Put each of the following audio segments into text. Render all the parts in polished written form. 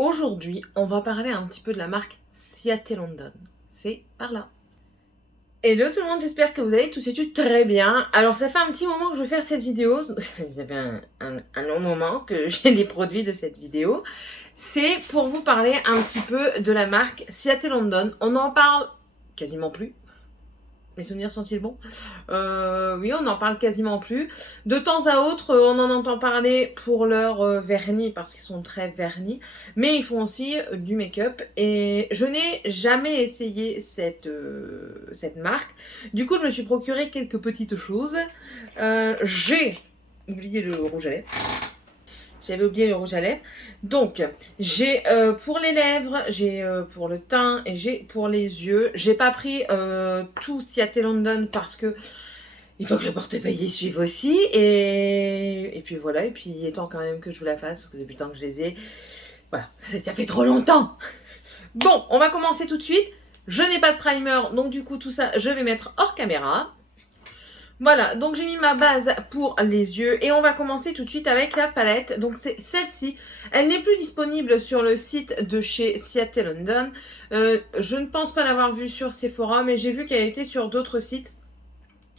Aujourd'hui, on va parler un petit peu de la marque Ciaté London. C'est par là. Hello tout le monde, j'espère que vous allez tous et toutes très bien. Alors ça fait un petit moment que je veux faire cette vidéo. Ça fait un long moment que j'ai les produits de cette vidéo. C'est pour vous parler un petit peu de la marque Ciaté London. On en parle quasiment plus. Mes souvenirs sont-ils bons? Oui, on n'en parle quasiment plus. De temps à autre, on en entend parler pour leur vernis, parce qu'ils sont très vernis. Mais ils font aussi du make-up. Et je n'ai jamais essayé cette marque. Du coup, je me suis procuré quelques petites choses. J'ai oublié le rouge à lèvres. J'avais oublié le rouge à lèvres. Donc, j'ai pour les lèvres, j'ai pour le teint et j'ai pour les yeux. J'ai pas pris tout Ciaté London parce que il faut que le portefeuille y suive aussi. Et puis voilà. Et puis il est temps quand même que je vous la fasse parce que depuis le temps que je les ai, voilà, ça fait trop longtemps. Bon, on va commencer tout de suite. Je n'ai pas de primer, donc du coup tout ça, je vais mettre hors caméra. Voilà, donc j'ai mis ma base pour les yeux et on va commencer tout de suite avec la palette. Donc c'est celle-ci. Elle n'est plus disponible sur le site de chez Ciaté London. Je ne pense pas l'avoir vue sur Sephora, mais j'ai vu qu'elle était sur d'autres sites.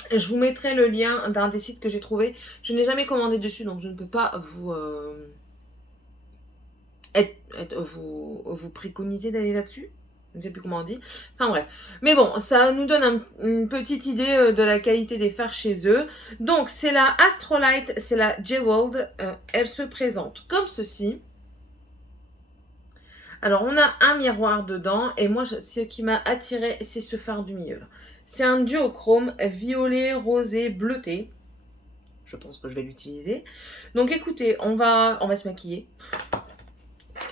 Je vous mettrai le lien d'un des sites que j'ai trouvé. Je n'ai jamais commandé dessus, donc je ne peux pas vous préconiser d'aller là-dessus. Je ne sais plus comment on dit. Enfin bref. Mais bon, ça nous donne une petite idée de la qualité des fards chez eux. Donc, c'est la Astrolight, c'est la Jeweled. Elle se présente comme ceci. Alors, on a un miroir dedans. Et moi, ce qui m'a attiré, c'est ce fard du milieu. C'est un duochrome violet, rosé, bleuté. Je pense que je vais l'utiliser. Donc, écoutez, on va se maquiller.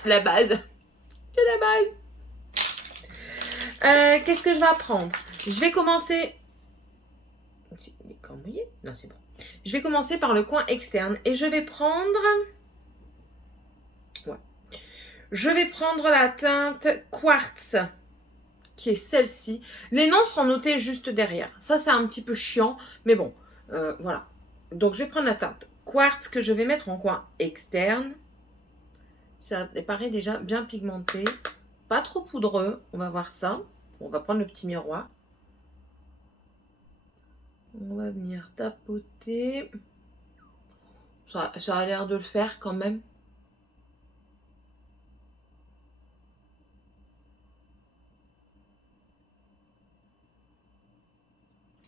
La base. C'est la base. Qu'est-ce que je vais apprendre? Je vais commencer... Il est quand mouillé? Non, c'est bon. Je vais commencer par le coin externe et je vais prendre... Ouais. Je vais prendre la teinte Quartz, qui est celle-ci. Les noms sont notés juste derrière. Ça, c'est un petit peu chiant, mais bon, voilà. Donc, je vais prendre la teinte Quartz que je vais mettre en coin externe. Ça paraît déjà bien pigmenté. Pas trop poudreux, on va voir ça. On va prendre le petit miroir. On va venir tapoter. Ça a l'air de le faire quand même.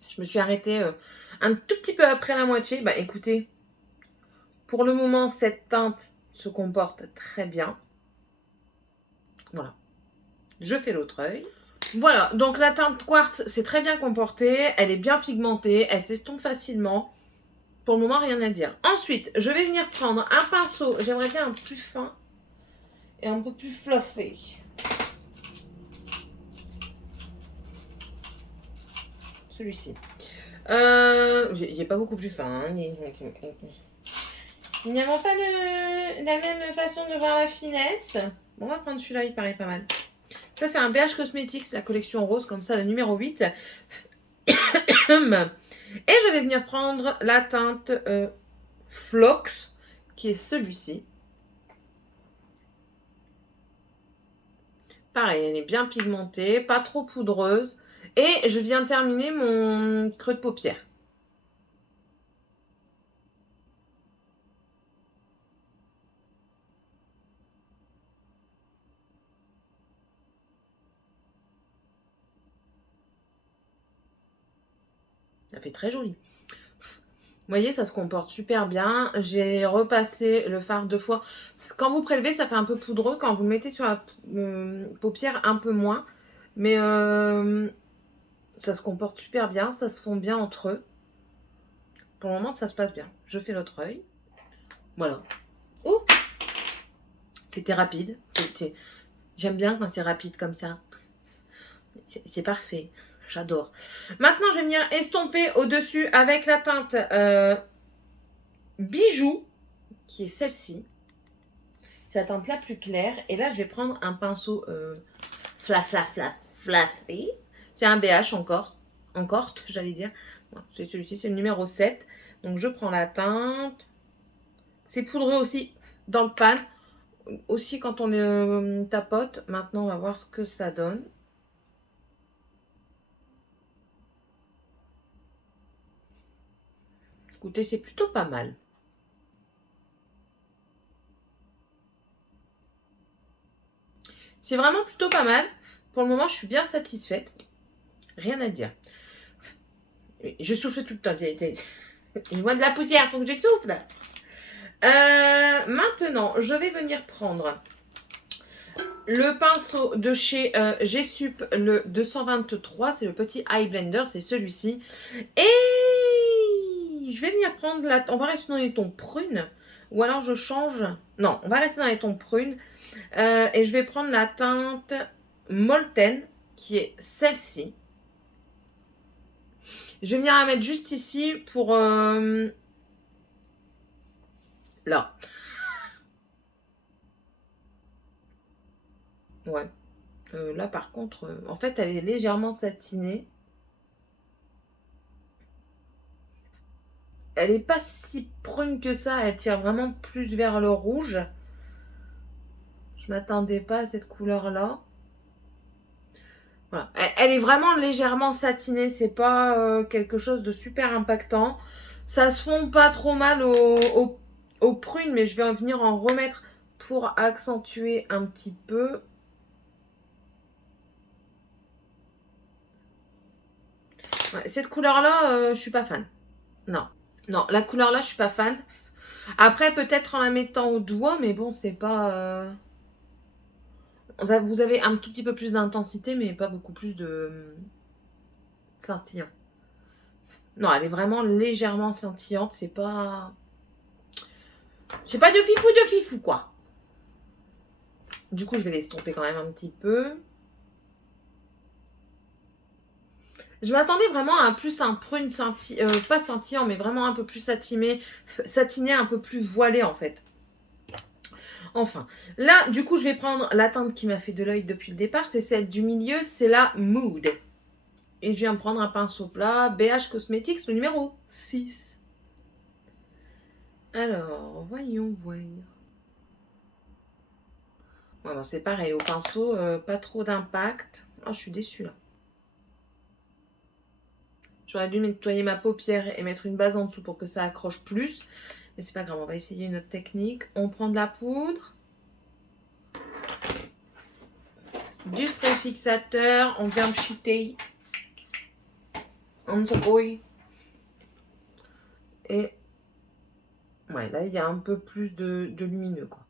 Je me suis arrêtée un tout petit peu après la moitié. Bah écoutez, pour le moment, cette teinte se comporte très bien. Voilà. Je fais l'autre œil. Voilà, donc la teinte quartz, c'est très bien comporté. Elle est bien pigmentée. Elle s'estompe facilement. Pour le moment, rien à dire. Ensuite, je vais venir prendre un pinceau. J'aimerais bien un plus fin et un peu plus fluffy. Celui-ci. Il n'est pas beaucoup plus fin. Hein. Il n'y a pas la même façon de voir la finesse. Bon, on va prendre celui-là, il paraît pas mal. Ça, c'est un BH Cosmetics, la collection rose, comme ça, le numéro 8. Et je vais venir prendre la teinte Flox, qui est celui-ci. Pareil, elle est bien pigmentée, pas trop poudreuse. Et je viens terminer mon creux de paupière. Ça fait très joli. Vous voyez, ça se comporte super bien. J'ai repassé le fard 2 fois. Quand vous prélevez, ça fait un peu poudreux. Quand vous le mettez sur la paupière, un peu moins. Mais ça se comporte super bien. Ça se fond bien entre eux. Pour le moment, ça se passe bien. Je fais l'autre œil. Voilà. Oh, c'était rapide. J'aime bien quand c'est rapide comme ça. C'est parfait. J'adore. Maintenant, je vais venir estomper au-dessus avec la teinte Bijou, qui est celle-ci. C'est la teinte la plus claire. Et là, je vais prendre un pinceau fluffy. C'est un BH encore. Encore, j'allais dire. C'est celui-ci, c'est le numéro 7. Donc, je prends la teinte. C'est poudreux aussi dans le pan. aussi quand on le tapote. Maintenant, on va voir ce que ça donne. Écoutez, c'est plutôt pas mal. C'est vraiment plutôt pas mal. Pour le moment, je suis bien satisfaite. Rien à dire. Je souffle tout le temps. Je vois de la poussière, donc je souffle. Maintenant, je vais venir prendre le pinceau de chez G-Sup, le 223. C'est le petit eye blender, c'est celui-ci. Et je vais venir prendre la... On va rester dans les tons prunes. Ou alors je change... Non, on va rester dans les tons prunes. Et je vais prendre la teinte Molten, qui est celle-ci. Je vais venir la mettre juste ici pour... là. Ouais. Là, par contre, en fait, elle est légèrement satinée. Elle n'est pas si prune que ça. Elle tire vraiment plus vers le rouge. Je m'attendais pas à cette couleur-là. Voilà. Elle est vraiment légèrement satinée. C'est pas quelque chose de super impactant. Ça se fond pas trop mal aux prunes, mais je vais venir en remettre pour accentuer un petit peu. Ouais, cette couleur-là, je suis pas fan. Non. Non, la couleur-là, je suis pas fan. Après, peut-être en la mettant au doigt, mais bon, c'est pas... Vous avez un tout petit peu plus d'intensité, mais pas beaucoup plus de scintillant. Non, elle est vraiment légèrement scintillante. C'est pas... C'est pas de fifou, quoi. Du coup, je vais l'estomper quand même un petit peu. Je m'attendais vraiment à plus un prune pas scintillant, mais vraiment un peu plus satiné, un peu plus voilé en fait. Enfin, là, du coup, je vais prendre la teinte qui m'a fait de l'œil depuis le départ. C'est celle du milieu, c'est la Mood. Et je viens prendre un pinceau plat, BH Cosmetics, le numéro 6. Alors, voyons. Ouais, bon, c'est pareil, au pinceau, pas trop d'impact. Oh, je suis déçue là. J'aurais dû nettoyer ma paupière et mettre une base en dessous pour que ça accroche plus. Mais c'est pas grave, on va essayer une autre technique. On prend de la poudre. Du spray fixateur. On vient cheater. On se brouille. Et ouais, là, il y a un peu plus de lumineux, quoi.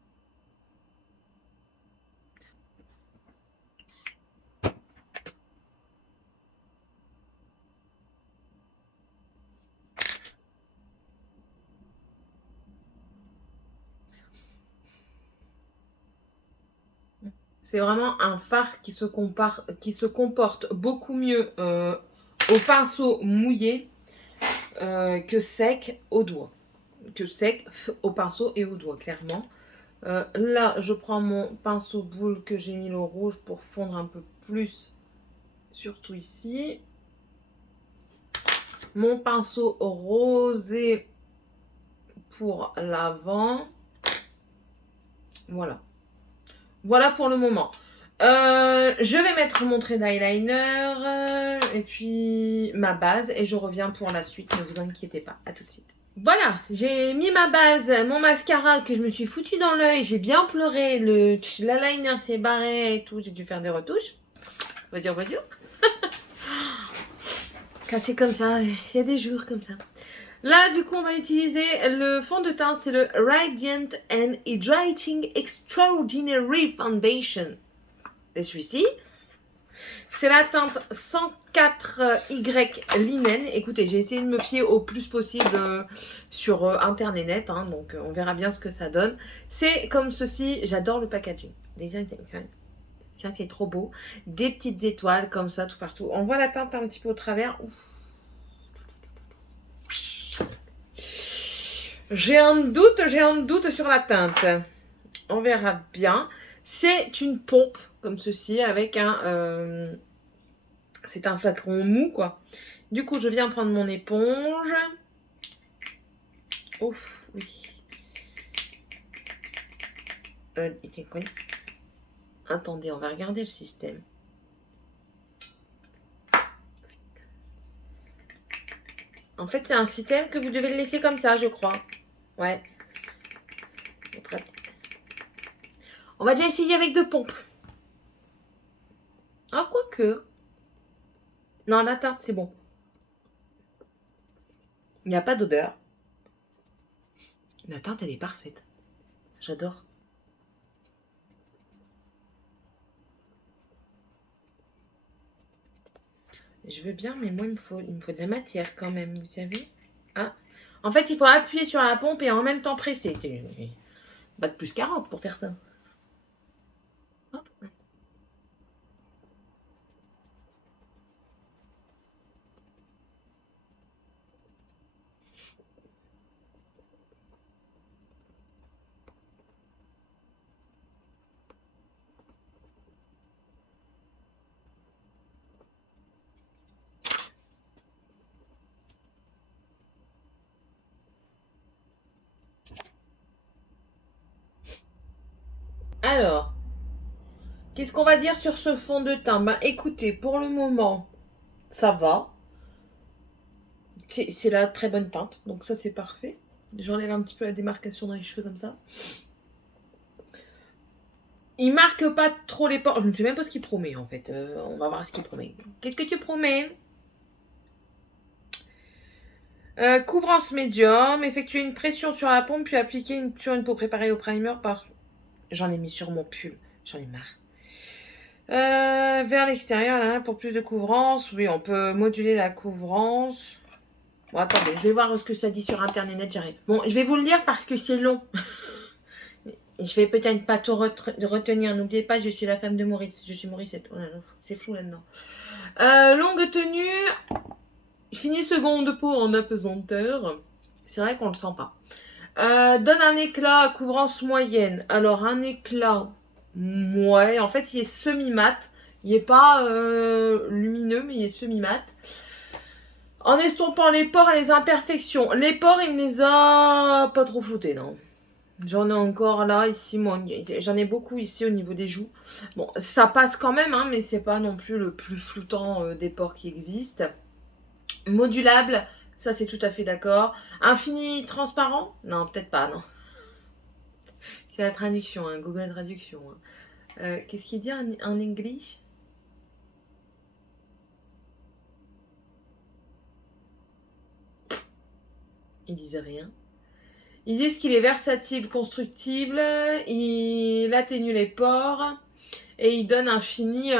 C'est vraiment un fard qui se comporte beaucoup mieux au pinceau mouillé que sec au doigt. Que sec au pinceau et au doigt, clairement. Là, je prends mon pinceau boule que j'ai mis le rouge pour fondre un peu plus, surtout ici. Mon pinceau rosé pour l'avant. Voilà. Voilà pour le moment. Je vais mettre mon trait d'eyeliner et puis ma base et je reviens pour la suite. Ne vous inquiétez pas. À tout de suite. Voilà, j'ai mis ma base, mon mascara que je me suis foutu dans l'œil. J'ai bien pleuré. L'eyeliner s'est barré et tout. J'ai dû faire des retouches. Voiture. Quand c'est comme ça, il y a des jours comme ça. Là, du coup, on va utiliser le fond de teint. C'est le Radiant and Hydrating Extraordinary Foundation. Et celui-ci, c'est la teinte 104Y Linen. Écoutez, j'ai essayé de me fier au plus possible sur Internet net. Hein, donc, on verra bien ce que ça donne. C'est comme ceci. J'adore le packaging. Déjà, ça, c'est trop beau. Des petites étoiles comme ça, tout partout. On voit la teinte un petit peu au travers. Ouf. J'ai un doute sur la teinte. On verra bien. C'est une pompe comme ceci avec un... c'est un flacon mou quoi. Du coup, je viens prendre mon éponge. Ouf, oui. Attendez, on va regarder le système. En fait, c'est un système que vous devez le laisser comme ça, je crois. Ouais. On va déjà essayer avec 2 pompes. Ah, quoique. Non, la teinte, c'est bon. Il n'y a pas d'odeur. La teinte, elle est parfaite. J'adore. Je veux bien, mais moi, il me faut de la matière quand même, vous savez. Ah. En fait, il faut appuyer sur la pompe et en même temps presser. Bac plus 40 pour faire ça. Hop. Alors, qu'est-ce qu'on va dire sur ce fond de teint? Ben, écoutez, pour le moment, ça va. C'est la très bonne teinte, donc ça, c'est parfait. J'enlève un petit peu la démarcation dans les cheveux comme ça. Il marque pas trop les pores. Je ne sais même pas ce qu'il promet, en fait. On va voir ce qu'il promet. Qu'est-ce que tu promets? Couvrance médium, effectuer une pression sur la pompe, puis appliquer sur une peau préparée au primer par... J'en ai mis sur mon pull, j'en ai marre. Vers l'extérieur, là, pour plus de couvrance. Oui, on peut moduler la couvrance. Bon, attendez, je vais voir ce que ça dit sur Internet, j'arrive. Bon, je vais vous le lire parce que c'est long. Je vais peut-être pas tout retenir. N'oubliez pas, je suis la femme de Maurice. Je suis Mauricette. Oh là là, c'est flou là-dedans. Longue tenue. Fini seconde peau en apesanteur. C'est vrai qu'on le sent pas. Donne un éclat, couvrance moyenne. Alors, un éclat, ouais, en fait, il est semi-mat. Il est pas lumineux, mais il est semi-mat. En estompant les pores et les imperfections. Les pores, il me les a pas trop floutés, non. J'en ai encore là, ici, j'en ai beaucoup ici au niveau des joues. Bon, ça passe quand même, hein, mais c'est pas non plus le plus floutant des pores qui existent. Modulable, ça c'est tout à fait d'accord. Infini transparent? Non, peut-être pas, non. C'est la traduction, hein, Google Traduction. Hein. Qu'est-ce qu'il dit en English? Ils disent rien. Ils disent qu'il est versatile, constructible, il atténue les pores et il donne un fini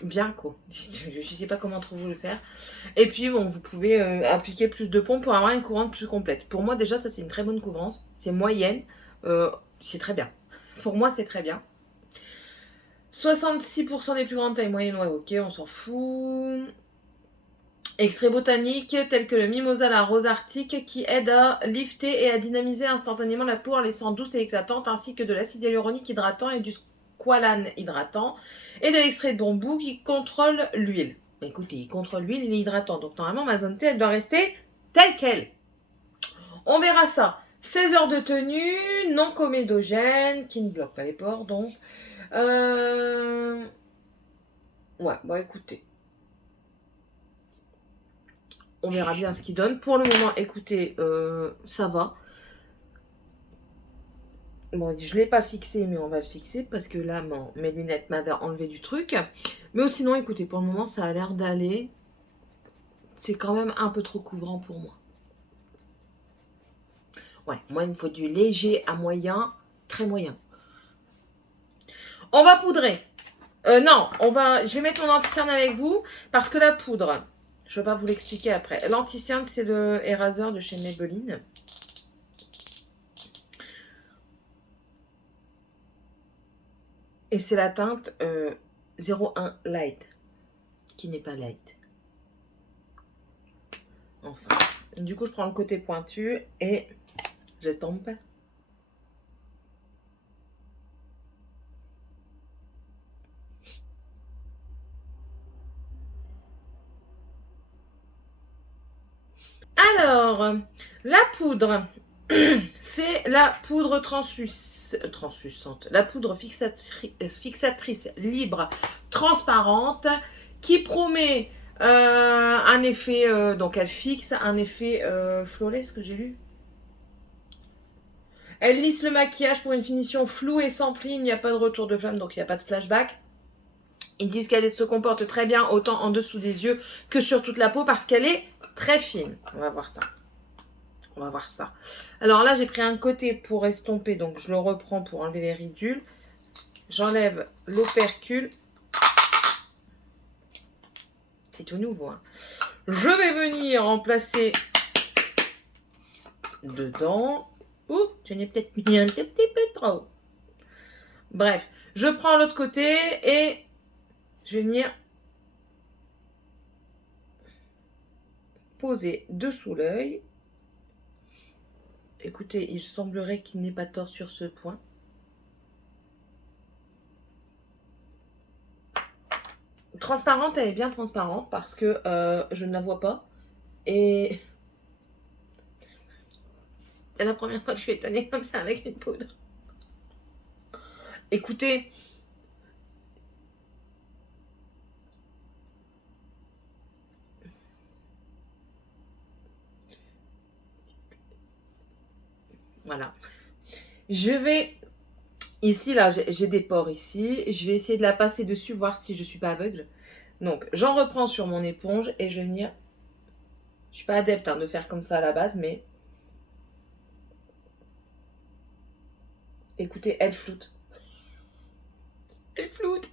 bien quoi. Je ne sais pas comment trop vous le faire. Et puis bon, vous pouvez appliquer plus de pompes pour avoir une couvrance plus complète. Pour moi déjà, ça c'est une très bonne couvrance. C'est moyenne. C'est très bien. Pour moi, c'est très bien. 66% des plus grandes tailles moyennes, ouais, ok, on s'en fout. Extraits botaniques tels que le mimosa, la rose arctique qui aide à lifter et à dynamiser instantanément la peau en laissant douce et éclatante, ainsi que de l'acide hyaluronique hydratant et du squalane hydratant et de l'extrait de bambou qui contrôle l'huile. Écoutez, il contrôle l'huile, il est hydratant, donc normalement ma zone T elle doit rester telle qu'elle. On verra ça. 16 heures de tenue, non comédogène, qui ne bloque pas les pores donc. Ouais, bon écoutez. On verra bien ce qu'il donne. Pour le moment, écoutez, ça va. Bon, je ne l'ai pas fixé, mais on va le fixer parce que là, mes lunettes m'avaient enlevé du truc. Mais sinon, écoutez, pour le moment, ça a l'air d'aller. C'est quand même un peu trop couvrant pour moi. Ouais, moi, il me faut du léger à moyen, très moyen. On va poudrer. Non, je vais mettre mon anti-cerne avec vous parce que la poudre, je ne vais pas vous l'expliquer après. L'anti-cerne, c'est le Eraser de chez Maybelline. Et c'est la teinte 01 Light, qui n'est pas light. Enfin, du coup, je prends le côté pointu et j'estompe. Alors, la poudre. C'est la poudre translucente, la poudre fixatrice libre transparente qui promet un effet, donc elle fixe un effet flawless, ce que j'ai lu. Elle lisse le maquillage pour une finition floue et sans pli, il n'y a pas de retour de flamme, donc il n'y a pas de flashback. Ils disent qu'elle se comporte très bien autant en dessous des yeux que sur toute la peau parce qu'elle est très fine. On va voir ça. On va voir ça. Alors là, j'ai pris un côté pour estomper, donc je le reprends pour enlever les ridules. J'enlève l'opercule. C'est tout nouveau. Hein. Je vais venir en placer dedans. Ouh, tu n'es peut-être mis un petit peu trop. Bref, je prends l'autre côté et je vais venir poser dessous l'œil. Écoutez, il semblerait qu'il n'ait pas tort sur ce point. Transparente, elle est bien transparente parce que je ne la vois pas. Et c'est la première fois que je suis étonnée comme ça avec une poudre. Écoutez, voilà. Je vais, ici là, j'ai des pores ici. Je vais essayer de la passer dessus, voir si je ne suis pas aveugle. Donc, j'en reprends sur mon éponge et je vais venir... Je ne suis pas adepte de faire comme ça à la base, mais... Écoutez, elle floute. Elle floute.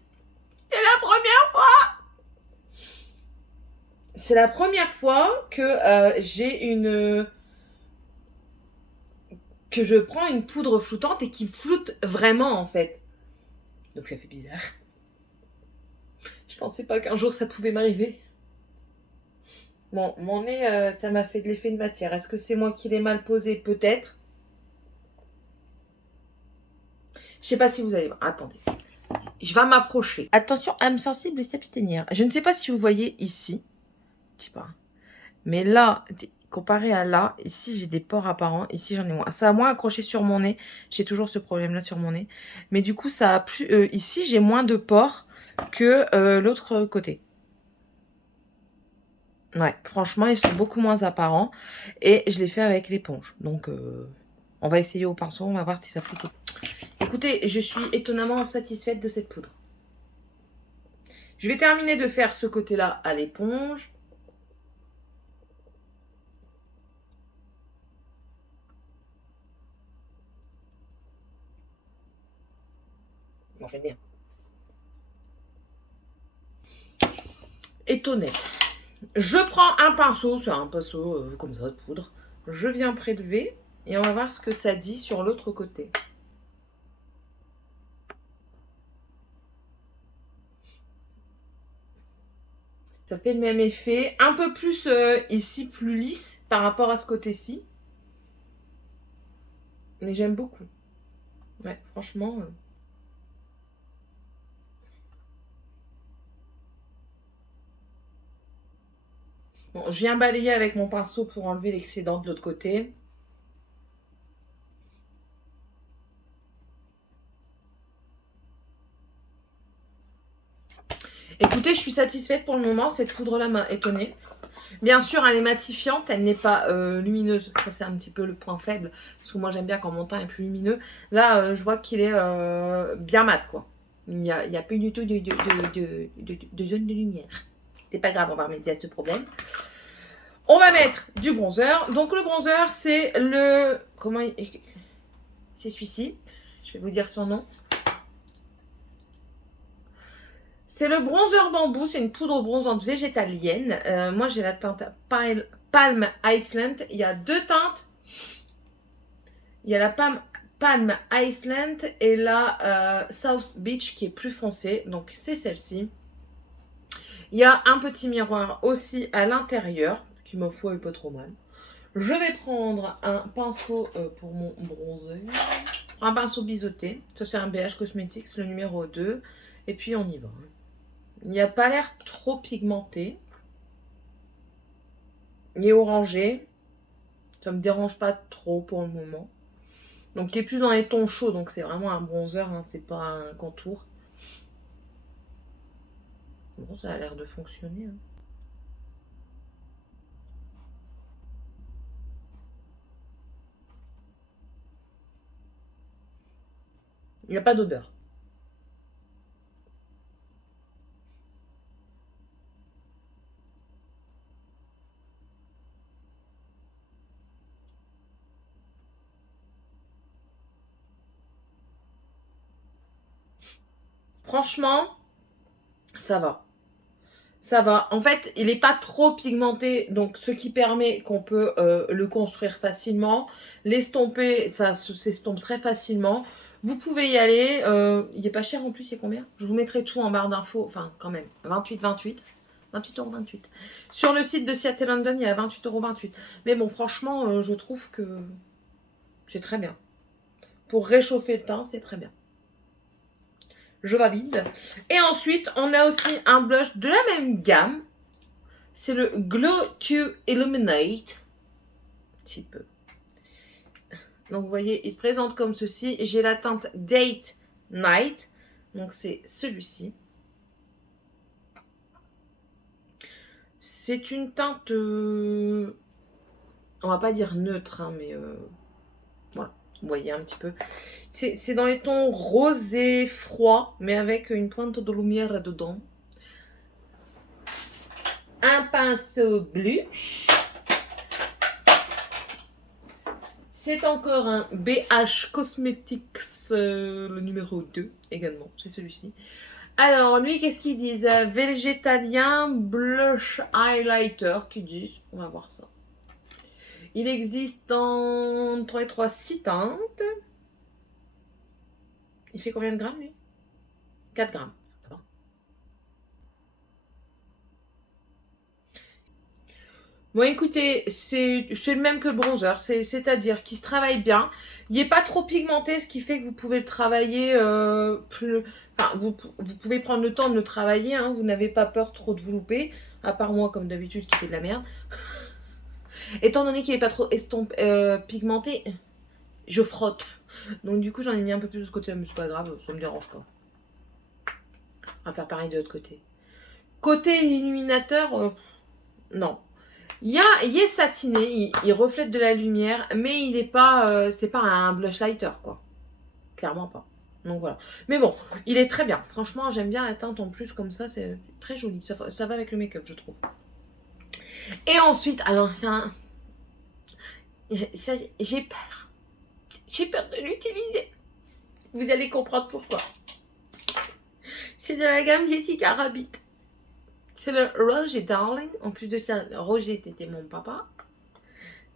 C'est la première fois. C'est la première fois que j'ai une... que je prends une poudre flottante et qui floute vraiment, en fait. Donc ça fait bizarre. Je pensais pas qu'un jour ça pouvait m'arriver. Bon, mon nez, ça m'a fait de l'effet de matière. Est-ce que c'est moi qui l'ai mal posé? Peut-être. Je sais pas si vous allez voir. Attendez. Je vais m'approcher. Attention, âme sensible et s'abstenir. Je ne sais pas si vous voyez ici. Je sais pas. Mais là, comparé à là, ici j'ai des pores apparents. Ici j'en ai moins. Ça a moins accroché sur mon nez. J'ai toujours ce problème-là sur mon nez. Mais du coup, ça a plus. Ici, j'ai moins de pores que l'autre côté. Ouais, franchement, ils sont beaucoup moins apparents. Et je l'ai fait avec l'éponge. Donc, on va essayer au pinceau. On va voir si ça floute. Écoutez, je suis étonnamment satisfaite de cette poudre. Je vais terminer de faire ce côté-là à l'éponge. Bon, je vais dire. Et honnête. Je prends un pinceau, c'est un pinceau comme ça de poudre. Je viens prélever et on va voir ce que ça dit sur l'autre côté. Ça fait le même effet. Un peu plus ici, plus lisse par rapport à ce côté-ci. Mais j'aime beaucoup. Ouais, franchement. Bon, je viens balayer avec mon pinceau pour enlever l'excédent de l'autre côté. Écoutez, je suis satisfaite pour le moment. Cette poudre-là m'a étonnée. Bien sûr, elle est matifiante, elle n'est pas lumineuse. Ça, c'est un petit peu le point faible. Parce que moi, j'aime bien quand mon teint est plus lumineux. Là, je vois qu'il est bien mat, quoi. Il n'y a pas du tout de zone de lumière. C'est pas grave, on va remédier à ce problème. On va mettre du bronzer. Donc, le bronzer, c'est le... Comment il... C'est celui-ci. Je vais vous dire son nom. C'est le bronzer bambou, c'est une poudre bronzante végétalienne. Moi, j'ai la teinte Palm Iceland. Il y a deux teintes. Il y a la Palm Iceland et la South Beach qui est plus foncée. Donc, c'est celle-ci. Il y a un petit miroir aussi à l'intérieur qui, ma foi, est pas trop mal. Je vais prendre un pinceau pour mon bronzer. Un pinceau biseauté. Ça, c'est un BH Cosmetics, le numéro 2. Et puis, on y va. Il n'y a pas l'air trop pigmenté. Il est orangé. Ça me dérange pas trop pour le moment. Donc il est plus dans les tons chauds, donc c'est vraiment un bronzer, hein, c'est pas un contour. Bon, ça a l'air de fonctionner. Hein. Il n'y a pas d'odeur. Franchement, ça va. Ça va. En fait, il n'est pas trop pigmenté, donc ce qui permet qu'on peut le construire facilement. L'estomper, ça s'estompe très facilement. Vous pouvez y aller. Il n'est pas cher en plus, il est combien? Je vous mettrai tout en barre d'infos. Enfin, quand même. 28,28. 28,28 €. Sur le site de Seattle London, il y a 28,28 €. Mais bon, franchement, je trouve que c'est très bien. Pour réchauffer le teint, c'est très bien. Je valide. Et ensuite, on a aussi un blush de la même gamme. C'est le Glow to Illuminate. Un petit peu. Donc, vous voyez, il se présente comme ceci. J'ai la teinte Date Night. Donc, c'est celui-ci. C'est une teinte... on va pas dire neutre, hein, mais... voilà, vous voyez un petit peu. C'est dans les tons rosé, froid, mais avec une pointe de lumière dedans. Un pinceau bleu. C'est encore un BH Cosmetics, le numéro 2 également, c'est celui-ci. Alors, lui, qu'est-ce qu'ils disent? Végétalien Blush Highlighter, qu'ils disent. On va voir ça. Il existe en 3 et 3 6 teintes. Il fait combien de grammes, lui? 4 grammes. Bon, écoutez, c'est le même que le bronzer, c'est-à-dire qu'il se travaille bien. Il n'est pas trop pigmenté, ce qui fait que vous pouvez le travailler plus... Enfin, vous pouvez prendre le temps de le travailler, hein, vous n'avez pas peur trop de vous louper, à part moi, comme d'habitude, qui fait de la merde. Étant donné qu'il n'est pas trop pigmenté, je frotte. Donc du coup, j'en ai mis un peu plus de ce côté, mais c'est pas grave, ça me dérange pas. On va faire pareil de l'autre côté. Côté illuminateur, non. Il est satiné, il reflète de la lumière, mais il n'est pas, c'est pas un blush lighter, quoi. Clairement pas. Donc voilà. Mais bon, il est très bien. Franchement, j'aime bien la teinte en plus, comme ça, c'est très joli. Ça va avec le make-up, je trouve. Et ensuite, alors, j'ai peur. J'ai peur de l'utiliser. Vous allez comprendre pourquoi. C'est de la gamme Jessica Rabbit. C'est le Roger Darling. En plus de ça, Roger, t'étais mon papa.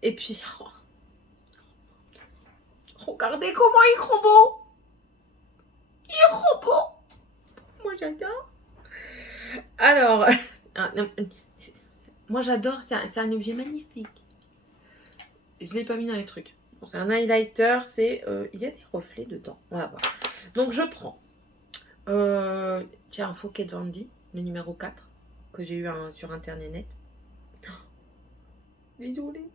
Et puis, oh, regardez comment il est trop beau. Il est trop beau. Moi, j'adore. Alors, moi, j'adore. C'est un objet magnifique. Je ne l'ai pas mis dans les trucs. Bon, c'est un highlighter. Il y a des reflets dedans. On va voir. Donc, je prends. Tiens, un Focus Dandy, le numéro 4. Que j'ai eu sur Internet net. Oh, désolée.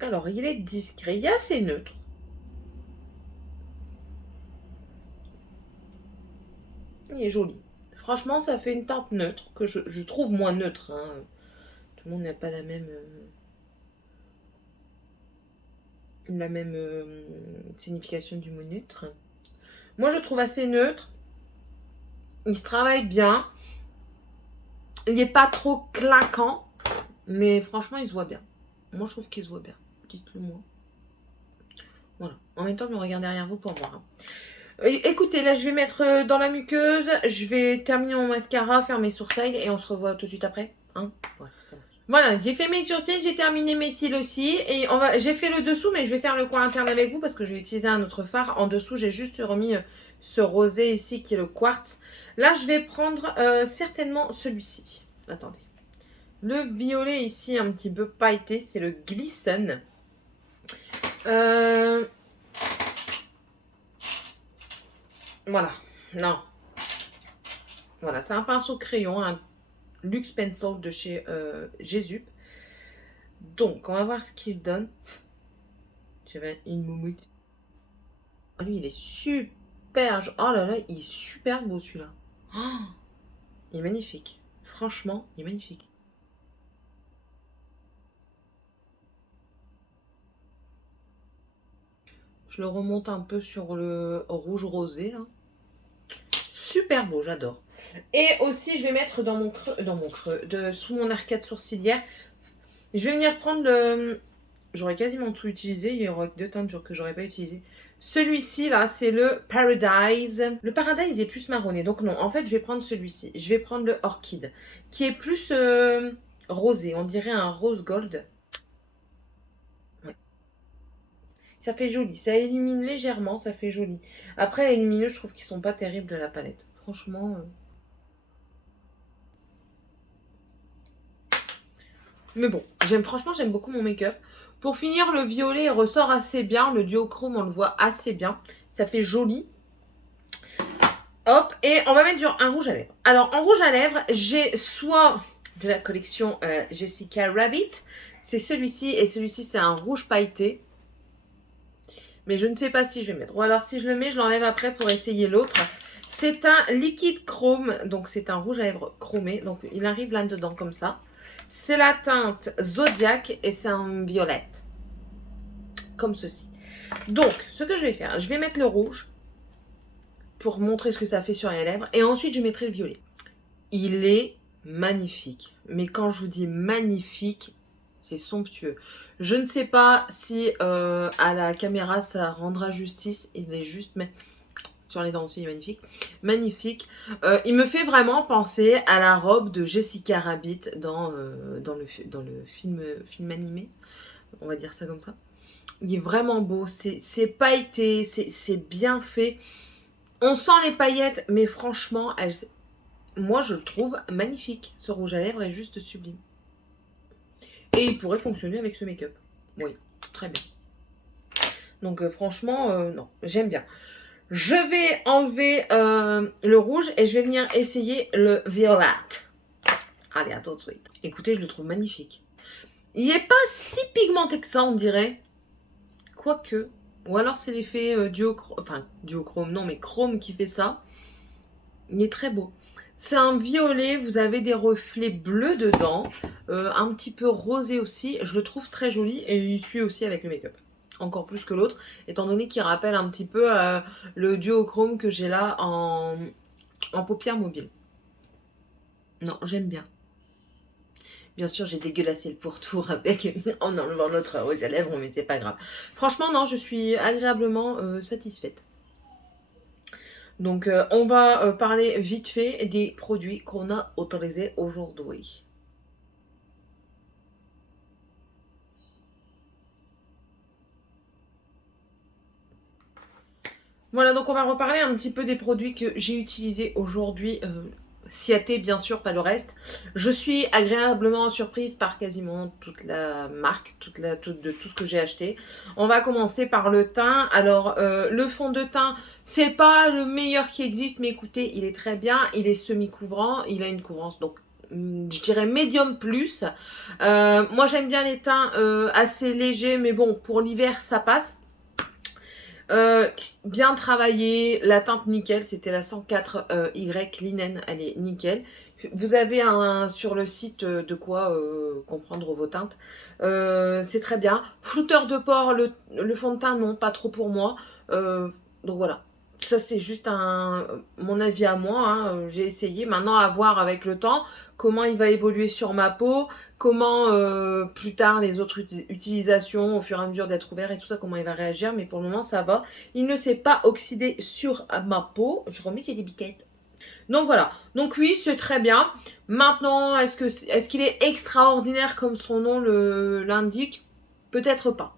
Alors, il est discret. Il est assez neutre. Il est joli. Franchement, ça fait une teinte neutre que je trouve moins neutre. Hein. Tout le monde n'a pas la même signification du mot neutre. Moi, je trouve assez neutre. Il se travaille bien. Il n'est pas trop claquant. Mais franchement, il se voit bien. Moi, je trouve qu'il se voit bien. Dites-le moi. Voilà. En même temps, je me regarde derrière vous pour voir. Écoutez, là, je vais mettre dans la muqueuse. Je vais terminer mon mascara, faire mes sourcils. Et on se revoit tout de suite après. Hein, ouais. Voilà, j'ai fait mes sourcils, j'ai terminé mes cils aussi. Et j'ai fait le dessous, mais je vais faire le coin interne avec vous parce que je vais utiliser un autre fard. En dessous, j'ai juste remis ce rosé ici qui est le quartz. Là, je vais prendre certainement celui-ci. Attendez. Le violet ici, un petit peu pailleté, c'est le Glisten. Voilà. Non. Voilà, c'est un pinceau crayon, un Luxe Pencil de chez Jésus. Donc, on va voir ce qu'il donne. J'avais une moumoute. Lui, il est super. Oh là là, il est super beau celui-là. Oh, il est magnifique. Franchement, il est magnifique. Je le remonte un peu sur le rouge rosé là. Super beau, j'adore. Et aussi, je vais mettre dans mon creux, sous mon arcade sourcilière. Je vais venir prendre le. J'aurais quasiment tout utilisé. Il y aura que 2 teintes que j'aurais pas utilisé. Celui-ci là, c'est le Paradise. Le Paradise est plus marronné, donc non. En fait, je vais prendre celui-ci. Je vais prendre le Orchid, qui est plus rosé. On dirait un rose gold. Ouais. Ça fait joli. Ça illumine légèrement, ça fait joli. Après, les lumineux, je trouve qu'ils sont pas terribles de la palette. Franchement. Mais bon, franchement, j'aime beaucoup mon make-up. Pour finir, le violet il ressort assez bien. Le duochrome, on le voit assez bien. Ça fait joli. Hop, et on va mettre un rouge à lèvres. Alors, en rouge à lèvres, j'ai soit de la collection Jessica Rabbit. C'est celui-ci, et celui-ci, c'est un rouge pailleté. Mais je ne sais pas si je vais mettre. Ou alors, si je le mets, je l'enlève après pour essayer l'autre. C'est un liquide chrome, donc c'est un rouge à lèvres chromé. Donc, il arrive là-dedans comme ça. C'est la teinte Zodiac et c'est un violette. Comme ceci. Donc, ce que je vais faire, je vais mettre le rouge pour montrer ce que ça fait sur les lèvres. Et ensuite, je mettrai le violet. Il est magnifique. Mais quand je vous dis magnifique, c'est somptueux. Je ne sais pas si à la caméra, ça rendra justice. Il est juste... Mais sur les dents aussi, il est magnifique. Magnifique. Il me fait vraiment penser à la robe de Jessica Rabbit dans le film animé. On va dire ça comme ça. Il est vraiment beau. C'est pailleté. C'est bien fait. On sent les paillettes, mais franchement, moi, je le trouve magnifique. Ce rouge à lèvres est juste sublime. Et il pourrait fonctionner avec ce make-up. Oui, très bien. Donc, franchement, non, j'aime bien. Je vais enlever le rouge et je vais venir essayer le violet. Allez, à tout de suite. Écoutez, je le trouve magnifique. Il n'est pas si pigmenté que ça, on dirait. Quoique. Ou alors c'est l'effet duochrome. Enfin, duochrome, non, mais chrome qui fait ça. Il est très beau. C'est un violet, vous avez des reflets bleus dedans. Un petit peu rosé aussi. Je le trouve très joli et il suit aussi avec le make-up. Encore plus que l'autre, étant donné qu'il rappelle un petit peu le duochrome que j'ai là en paupières mobiles. Non, j'aime bien. Bien sûr, j'ai dégueulassé le pourtour avec en enlevant notre rouge à lèvres, mais c'est pas grave. Franchement, non, je suis agréablement satisfaite. Donc, on va parler vite fait des produits qu'on a autorisés aujourd'hui. Voilà, donc on va reparler un petit peu des produits que j'ai utilisés aujourd'hui. Ciaté, bien sûr, pas le reste. Je suis agréablement surprise par quasiment toute la marque, de tout ce que j'ai acheté. On va commencer par le teint. Alors, le fond de teint, c'est pas le meilleur qui existe, mais écoutez, il est très bien. Il est semi-couvrant, il a une couvrance, donc je dirais médium plus. Moi, j'aime bien les teints assez légers, mais bon, pour l'hiver, ça passe. Bien travaillé, la teinte nickel, c'était la 104 Y linen, elle est nickel. Vous avez sur le site de quoi comprendre vos teintes. C'est très bien. Flouteur de pores, le fond de teint, non, pas trop pour moi. Donc voilà. Ça, c'est juste mon avis à moi. Hein. J'ai essayé. Maintenant, à voir avec le temps comment il va évoluer sur ma peau, comment plus tard les autres utilisations, au fur et à mesure d'être ouvert et tout ça, comment il va réagir. Mais pour le moment, ça va. Il ne s'est pas oxydé sur ma peau. Je remets, j'ai des biquettes. Donc voilà. Donc oui, c'est très bien. Maintenant, est-ce qu'il est extraordinaire comme son nom l'indique? Peut-être pas.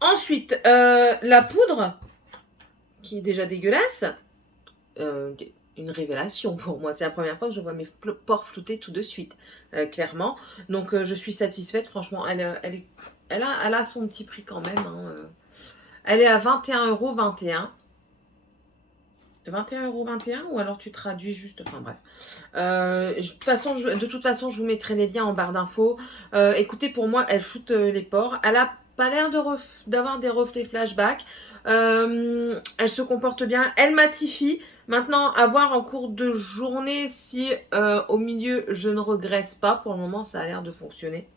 Ensuite, la poudre, qui est déjà dégueulasse. Une révélation pour moi. C'est la première fois que je vois mes pores flouter tout de suite, clairement. Donc, je suis satisfaite. Franchement, elle a son petit prix quand même. Hein. Elle est à 21,21 €. 21,21 € ou alors tu traduis juste, enfin bref. De toute façon, je vous mettrai les liens en barre d'infos. Écoutez, pour moi, elle floute les pores. Elle a pas l'air d'avoir des reflets flashback. Elle se comporte bien. Elle matifie. Maintenant, à voir en cours de journée si au milieu je ne regresse pas. Pour le moment, ça a l'air de fonctionner.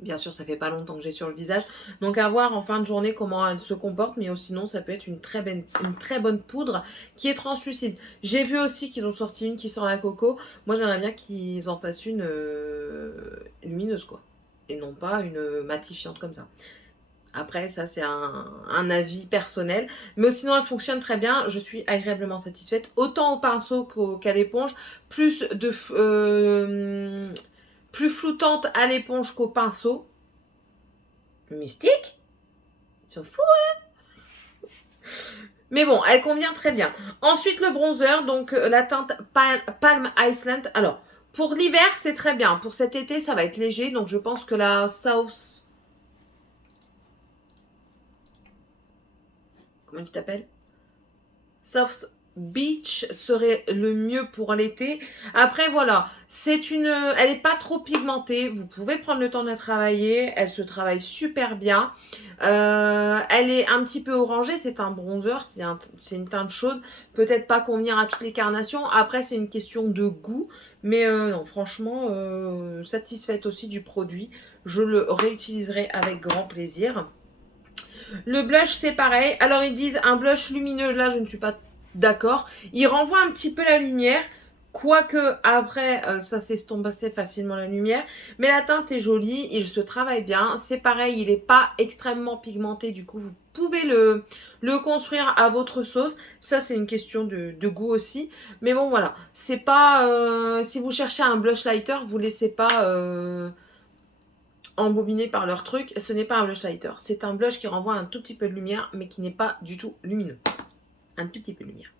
Bien sûr, ça fait pas longtemps que j'ai sur le visage. Donc à voir en fin de journée comment elle se comporte. Mais sinon, ça peut être une très bonne poudre qui est translucide. J'ai vu aussi qu'ils ont sorti une qui sent la coco. Moi, j'aimerais bien qu'ils en fassent une lumineuse, quoi. Et non pas une matifiante comme ça. Après, ça, c'est un avis personnel. Mais sinon, elle fonctionne très bien. Je suis agréablement satisfaite. Autant au pinceau qu'à l'éponge. Plus floutante à l'éponge qu'au pinceau. Mystique. Ils sont fous, hein. Mais bon, elle convient très bien. Ensuite, le bronzer, donc la teinte Palm Iceland. Alors, pour l'hiver, c'est très bien. Pour cet été, ça va être léger. Donc, je pense que la South... Comment tu t'appelles? South Beach serait le mieux pour l'été. Après, voilà, elle n'est pas trop pigmentée. Vous pouvez prendre le temps de la travailler. Elle se travaille super bien. Elle est un petit peu orangée. C'est un bronzer. C'est une teinte chaude. Peut-être pas convenir à toutes les carnations. Après, c'est une question de goût. Mais non, franchement, satisfaite aussi du produit. Je le réutiliserai avec grand plaisir. Le blush, c'est pareil. Alors, ils disent un blush lumineux. Là, je ne suis pas d'accord. Il renvoie un petit peu la lumière. Quoique, après, ça s'estompe assez facilement la lumière. Mais la teinte est jolie. Il se travaille bien. C'est pareil, il n'est pas extrêmement pigmenté. Du coup, vous pouvez le construire à votre sauce. Ça, c'est une question de goût aussi. Mais bon, voilà. C'est pas... si vous cherchez un blush lighter, vous laissez pas... embobinés par leur truc, ce n'est pas un blush lighter. C'est un blush qui renvoie un tout petit peu de lumière, mais qui n'est pas du tout lumineux. Un tout petit peu de lumière.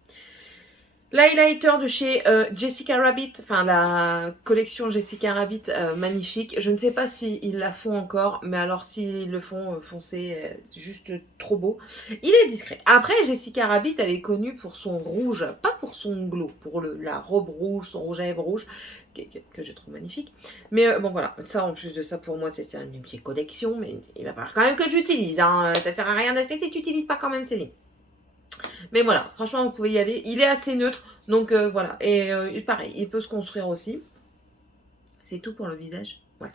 L'highlighter de chez Jessica Rabbit, enfin la collection Jessica Rabbit, magnifique. Je ne sais pas s'ils la font encore, mais alors s'ils le font, foncez, juste trop beau. Il est discret. Après, Jessica Rabbit, elle est connue pour son rouge, pas pour son glow, pour la robe rouge, son rouge à lèvres rouge, que je trouve magnifique. Mais bon voilà, ça en plus de ça, pour moi, c'est une petite collection, mais il va falloir quand même que j'utilise. Hein. Ça sert à rien d'acheter si tu n'utilises pas quand même, Céline. Mais voilà, franchement, vous pouvez y aller. Il est assez neutre, donc voilà. Et pareil, il peut se construire aussi. C'est tout pour le visage. Ouais.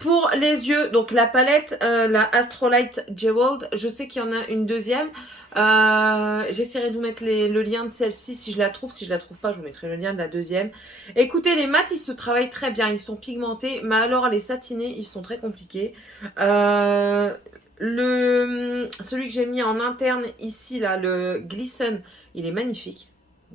Pour les yeux, donc la palette, la Astrolight Jeweled, je sais qu'il y en a une deuxième. J'essaierai de vous mettre le lien de celle-ci si je la trouve. Si je la trouve pas, je vous mettrai le lien de la deuxième. Écoutez, les mats, ils se travaillent très bien. Ils sont pigmentés, mais alors les satinés, ils sont très compliqués. Celui que j'ai mis en interne ici, là, le Glisten, il est magnifique.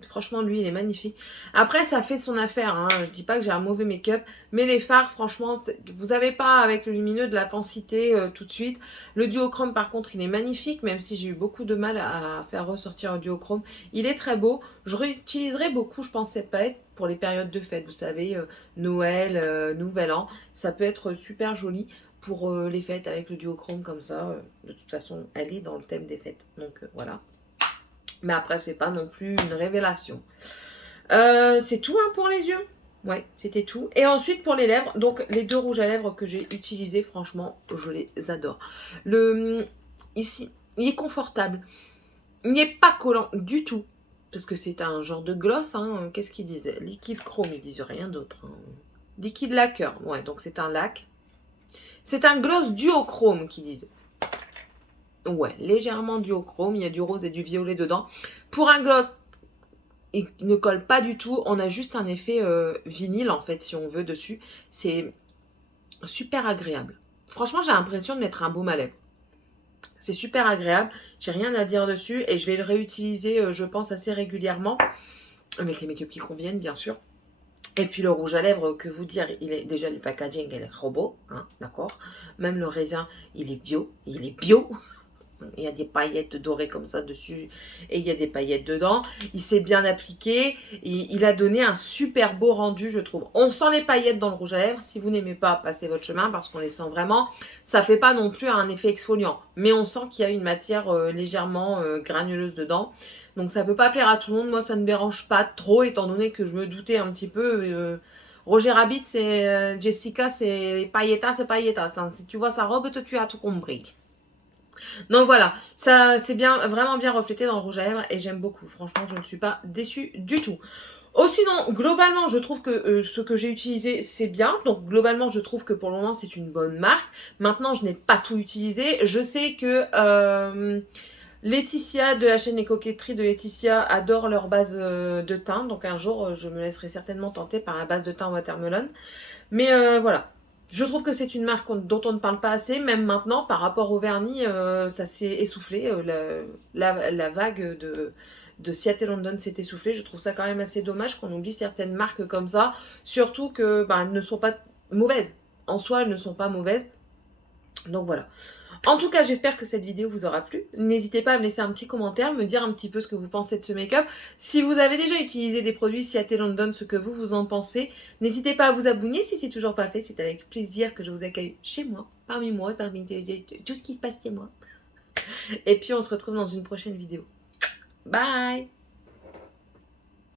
Franchement, lui, il est magnifique. Après, ça fait son affaire. Hein. Je dis pas que j'ai un mauvais make-up. Mais les fards, franchement, vous n'avez pas avec le lumineux de l'intensité tout de suite. Le duochrome, par contre, il est magnifique. Même si j'ai eu beaucoup de mal à faire ressortir le duochrome. Il est très beau. Je réutiliserai beaucoup, je pense, cette palette pour les périodes de fête. Vous savez, Noël, Nouvel An. Ça peut être super joli pour les fêtes avec le duochrome comme ça. De toute façon, elle est dans le thème des fêtes. Donc, voilà. Mais après, c'est pas non plus une révélation. C'est tout hein, pour les yeux. Ouais, c'était tout. Et ensuite, pour les lèvres, donc les deux rouges à lèvres que j'ai utilisés, franchement, je les adore. Ici, il est confortable. Il n'est pas collant du tout. Parce que c'est un genre de gloss. Hein. Qu'est-ce qu'ils disent? Liquide chrome, ils disent rien d'autre. Hein. Liquide lacquer. Ouais, donc c'est un lac. C'est un gloss duochrome, qu'ils disent. Ouais, légèrement duochrome. Il y a du rose et du violet dedans. Pour un gloss, il ne colle pas du tout. On a juste un effet vinyle, en fait, si on veut, dessus. C'est super agréable. Franchement, j'ai l'impression de mettre un baume à lèvres. C'est super agréable. J'ai rien à dire dessus. Et je vais le réutiliser, je pense, assez régulièrement. Avec les make-up qui conviennent, bien sûr. Et puis le rouge à lèvres, que vous dire, il est déjà le packaging, il est robot, hein, d'accord. Même le raisin, il est bio. Il est bio. Il y a des paillettes dorées comme ça dessus et il y a des paillettes dedans. Il s'est bien appliqué. Il a donné un super beau rendu, je trouve. On sent les paillettes dans le rouge à lèvres. Si vous n'aimez pas, passez votre chemin parce qu'on les sent vraiment. Ça fait pas non plus un effet exfoliant. Mais on sent qu'il y a une matière légèrement granuleuse dedans. Donc ça peut pas plaire à tout le monde. Moi, ça ne me dérange pas trop, étant donné que je me doutais un petit peu. Roger Rabbit, c'est Jessica, c'est Pailletta, c'est Pailletta. Si tu vois sa robe, toi, tu as tout compris. Donc voilà, ça c'est bien, vraiment bien reflété dans le rouge à lèvres et j'aime beaucoup. Franchement, je ne suis pas déçue du tout. Oh, sinon, globalement, je trouve que ce que j'ai utilisé, c'est bien. Donc, globalement, je trouve que pour le moment, c'est une bonne marque. Maintenant, je n'ai pas tout utilisé. Je sais que Laetitia, de la chaîne Les Coquetteries de Laetitia, adore leur base de teint. Donc, un jour, je me laisserai certainement tenter par la base de teint Watermelon. Mais voilà. Je trouve que c'est une marque dont on ne parle pas assez, même maintenant, par rapport au vernis, ça s'est essoufflé. La vague de Seattle London s'est essoufflée. Je trouve ça quand même assez dommage qu'on oublie certaines marques comme ça, surtout que elles ne sont pas mauvaises. En soi, elles ne sont pas mauvaises. Donc voilà. En tout cas, j'espère que cette vidéo vous aura plu. N'hésitez pas à me laisser un petit commentaire, me dire un petit peu ce que vous pensez de ce make-up. Si vous avez déjà utilisé des produits Seattle London, ce que vous en pensez, n'hésitez pas à vous abonner si c'est toujours pas fait. C'est avec plaisir que je vous accueille chez moi, parmi tout ce qui se passe chez moi. Et puis on se retrouve dans une prochaine vidéo. Bye!